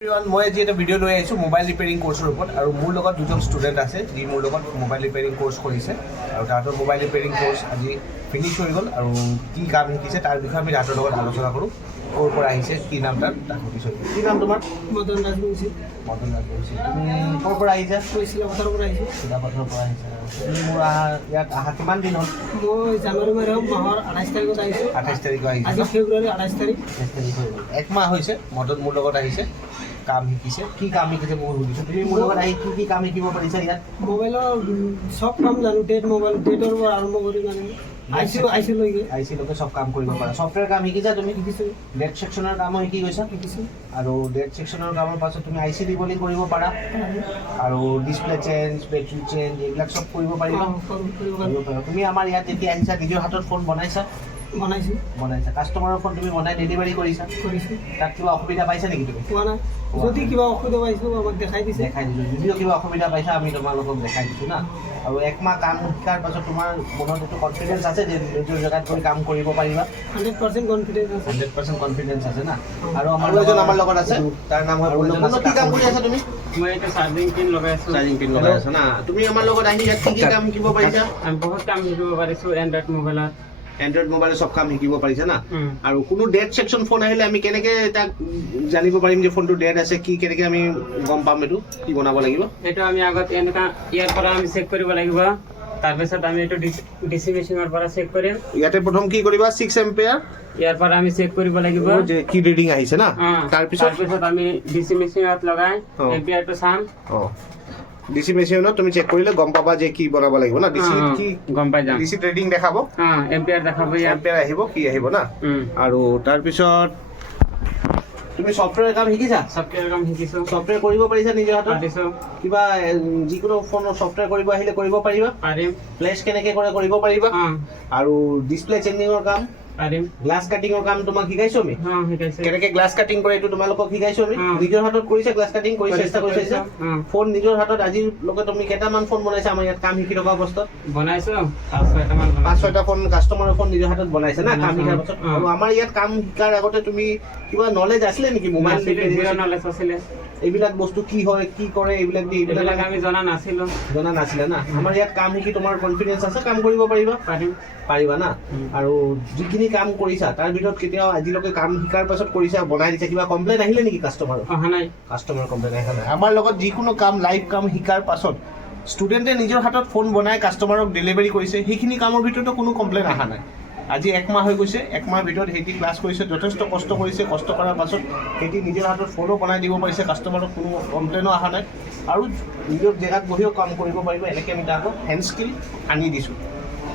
মই আজি এটা ভিডিঅ' লৈ আহিছোঁ মোবাইল ৰিপেয়াৰিং কোৰ্চৰ ওপৰত আৰু মোৰ লগত দুজন ষ্টুডেণ্ট আছে যি মোৰ লগত মোবাইল ৰিপেয়াৰিং কোৰ্চ কৰিছে আৰু তাহাঁতৰ মোবাইল ৰিপেয়াৰিং কোৰ্চ আজি ফিনিছ হৈ গ'ল আৰু কি কাম শিকিছে তাৰ বিষয়ে আমি তাহাঁতৰ লগত আলোচনা কৰোঁ ক'ৰ পৰা আহিছে কি নাম তাক সুধিছোঁ কি নাম তোমাৰ মদন ৰাজবংশী মদন ৰাজবংশী তুমি ক'ৰ পৰা আহিছা চিলাপথাৰৰ পৰা আহিছোঁ চিলাপথাৰৰ পৰা আহিছা তুমি মোৰ ইয়াত অহা কিমান দিন হ'ল মই জানুৱাৰী মাহৰ 28 তাৰিখত আহিছোঁ 28 তাৰিখত আহিছে আজি ফেব্ৰুৱাৰী 28 তাৰিখ 28 তাৰিখ হৈ গ'ল একমাহ হৈছে মদন মোৰ লগত আহিছে কাম শিকিছে কি কাম শিকিছে মই সুধিছোঁ তুমি মোৰ লগত আহি কি কাম শিকিব পাৰিছা ইয়াত মোবাইলৰ চব কাম জানো ডেটৰ পৰা আৰম্ভ কৰি মানে আইচিলৈকে চব কাম কৰিব পাৰা ছফ্টৱেৰ কাম শিকিছা তুমি শিকিছোঁ ডেট ছেকশ্যনৰ কামো শিকি গৈছা শিকিছোঁ আৰু ডেট ছেকশ্যনৰ কামৰ পাছত তুমি আই চি ৰিবলিং কৰিব পাৰা আৰু ডিছপ্লে চেঞ্জ বেটাৰী চেঞ্জ এইবিলাক চব কৰিব পাৰিবা কৰিব পাৰা তুমি আমাৰ ইয়াত যেতিয়া আহিছা নিজৰ হাতত ফোন বনাইছা কাষ্টমাৰৰ ফোন তুমি বনাই ডেলিভাৰী কৰিছোঁ তাত কিবা অসুবিধা পাইছা নেকি তুমি পোৱা নাই যদি কিবা অসুবিধা পাইছোঁ আমাক দেখাই দিছোঁ যদিও কিবা অসুবিধা পাইছা আমি তোমালোকক দেখাই দিছোঁ না আৰু একমাহ কাম শিকাৰ পাছত তোমাৰ মনত এইটো কনফিডেঞ্চ আছে যে নিজৰ জেগাত গৈ কাম কৰিব পাৰিবা 100% কনফিডেঞ্চ আছে 100% কনফিডেঞ্চ আছে না আৰু এজন আমাৰ লগত আছে তাৰ নাম হয় কি কাম কৰি আছা তুমি মই এটা চাৰ্জিং পিন লগাই আছো না তুমি আমাৰ লগত আহি ইয়াত কি কাম শিকিব পাৰিছা আমি বহুত কাম শিকিব পাৰিছোঁ এণ্ড্ৰইড মোবাইলত চব কাম শিকিব পাৰিছা না আৰু কোনো ডেট ছেকশ্যন ফোন আহিলে আমি কেনেকৈ তাক জানিব পাৰিম যে ফোনটো ডেট আছে কি কেনেকৈ আমি গম পাম এইটো কি বনাব লাগিব এইটো আমি আগত এনেকুৱা ইয়াৰ পৰা আমি চেক কৰিব লাগিব তাৰপিছত আমি এইটো ডিসি মেচিনৰ পৰা চেক কৰিম ইয়াতে প্ৰথম কি কৰিবা 6 এম্পিয়াৰ ইয়াৰ পৰা আমি চেক কৰিব লাগিব যে কি ৰিডিং আহিছে না তাৰপিছত আমি ডিসি মেচিনত লগাই এম্পিয়াৰটো চাম ডিসি মেচিনত তুমি চেক কৰিলে গম পাবা যে কি বনাব লাগিব না ডিসি কি গম পাই যাম ডিসি ৰিডিং দেখাব এম্পিয়াৰ দেখাব এম্পিয়াৰ আহিব কি আহিব না আৰু তাৰপিছত তুমি ছফ্টৱেৰ কাম শিকিছা ছফ্টৱেৰ কাম শিকিছোঁ ছফ্টৱেৰ কৰিব পাৰিছা নিজৰ হাতত পাৰিছোঁ কিবা যিকোনো ফোনৰ ছফ্টৱেৰ কৰিব আহিলে কৰিব পাৰিবা পাৰিম ফ্লেছ কেনেকৈ কৰে কৰিব পাৰিবা আৰু ডিছপ্লে চেঞ্জিঙৰ কাম পাৰিম গ্লাছ কাটিঙৰ কাম তোমাক শিকাইছো আমি শিকাইছে কেনেকৈ গ্লাছ কাটিং কৰে এইটো তোমালোকক শিকাইছো আমি নিজৰ হাতত কৰিছা গ্লাছ কাটিং কৰি চেষ্টা কৰি চাইছা ফোন নিজৰ হাতত আজিলৈকে তুমি কেইটামান ফোন বনাইছা আমাৰ ইয়াত কাম শিকি থকা অৱস্থাত বনাইছো 5-6টা ফোন কাষ্টমাৰৰ ফোন নিজৰ হাতত বনাইছা না কাম শিকাৰ পাছত আৰু আমাৰ ইয়াত কাম শিকাৰ আগতে তুমি কিবা নলেজ আছিলে নেকি মোবাইল নলেজ আছিলে এইবিলাক বস্তু কি হয় কি কৰে এইবিলাক আমি জনা নাছিলে না আমাৰ ইয়াত কাম শিকি তোমাৰ কনফিডেঞ্চ আছে কাম কৰিব পাৰিবা না আৰু যিখিনি কাম কৰিছা তাৰ ভিতৰত কেতিয়াও আজিলৈকে কাম শিকাৰ পাছত কৰিছা বনাই দিছা কিবা কমপ্লেইন আহিলে নেকি কাষ্টমাৰৰ কাষ্টমাৰ কমপ্লেইন অহা নাই আমাৰ লগত যিকোনো কাম লাইভ কাম শিকাৰ পাছত ষ্টুডেণ্টে নিজৰ হাতত ফোন বনাই কাষ্টমাৰক ডেলিভাৰী কৰিছে সেইখিনি কামৰ ভিতৰতো কোনো কমপ্লেইন অহা নাই আজি একমাহ হৈ গৈছে একমাহৰ ভিতৰত সিহঁতি ক্লাছ কৰিছে যথেষ্ট কষ্ট কৰিছে কষ্ট কৰাৰ পাছত সিহঁতি নিজৰ হাতত ফোনো বনাই দিব পাৰিছে কাষ্টমাৰক কোনো কমপ্লেইনো অহা নাই আৰু নিজৰ জেগাত বহিও কাম কৰিব পাৰিব এনেকৈ আমি তাহাঁতক হেণ্ড স্কিল আনি দিছোঁ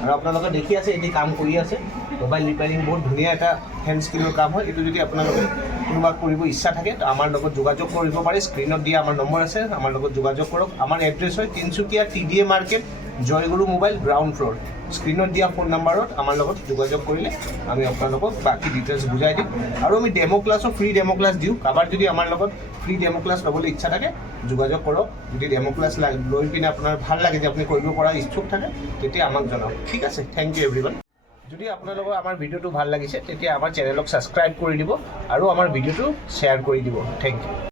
আৰু আপোনালোকে দেখি আছে এটি কাম কৰি আছে মোবাইল ৰিপেয়াৰিং বহুত ধুনীয়া এটা হেণ্ড স্কিলৰ কাম হয় এইটো যদি আপোনালোকে কোনোবা কৰিব ইচ্ছা থাকে তো আমাৰ লগত যোগাযোগ কৰিব পাৰে স্ক্ৰীণত দিয়া আমাৰ নম্বৰ আছে আমাৰ লগত যোগাযোগ কৰক আমাৰ এড্ৰেছ হয় Tinsukia TDA market Joyguru mobile ground floor স্ক্ৰীণত দিয়া ফোন নম্বৰত আমাৰ লগত যোগাযোগ কৰিলে আমি আপোনালোকক বাকী ডিটেইলছ বুজাই দিম আৰু আমি ডেমো ক্লাছো ফ্ৰী ডেমো ক্লাছ দিওঁ কাৰোবাৰ যদি আমাৰ লগত ফ্ৰী ডেমো ক্লাছ ল'বলৈ ইচ্ছা থাকে যোগাযোগ কৰক যদি ডেমো ক্লাছ লৈ পিনে আপোনাৰ ভাল লাগে যে আপুনি কৰিব পৰা ইচ্ছুক থাকে তেতিয়া আমাক জনাওক ঠিক আছে থেংক ইউ এভৰিৱান যদি আপোনালোকৰ আমাৰ ভিডিঅ'টো ভাল লাগিছে তেতিয়া আমাৰ চেনেলক ছাবস্ক্ৰাইব কৰি দিব আৰু আমাৰ ভিডিঅ'টো শ্বেয়াৰ কৰি দিব থেংক ইউ